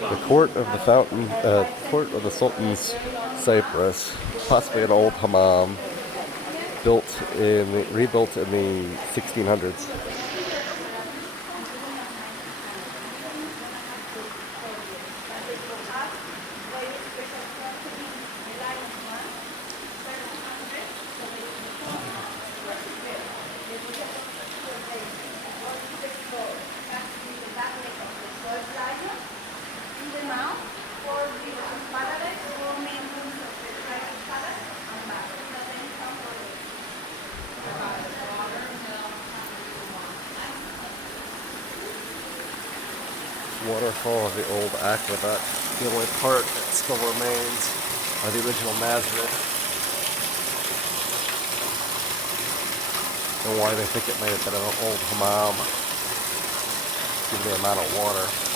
The court of the fountain, court of the Sultan's Cypress, possibly an old hammam, rebuilt in the 1600s. Waterfall of the old aqueduct. The only part that still remains are the original Nazareth. And why they think it may have been an old hammam, given the amount of water.